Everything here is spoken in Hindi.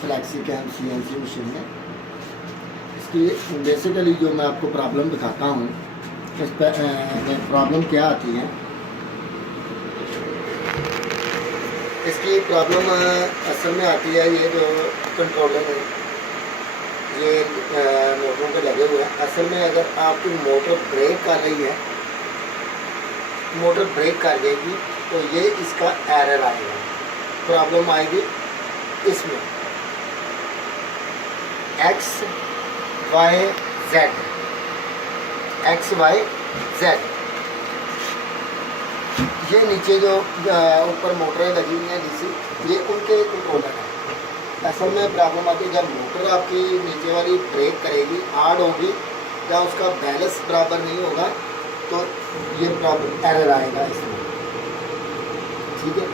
फ्लैक्सी कैम CNC मशीन है। इसकी बेसिकली जो मैं आपको प्रॉब्लम दिखाता हूँ, इस पर प्रॉब्लम क्या आती है। इसकी प्रॉब्लम असल में आती है, ये जो कंट्रोलर है ये मोटरों पे लगे हुए हैं। असल में अगर आपकी मोटर ब्रेक कर रही है, मोटर ब्रेक कर देगी तो ये इसका एरर आएगा, प्रॉब्लम आएगी इसमें XYZ। ये नीचे जो ऊपर मोटरें लगी हुई हैं DC, ये उनके कंट्रोलर हैं। असल में प्रॉब्लम आती है जब मोटर आपकी नीचे वाली ब्रेक करेगी, हार्ड होगी या उसका बैलेंस बराबर नहीं होगा तो ये प्रॉब्लम एरर आएगा इसमें, ठीक है।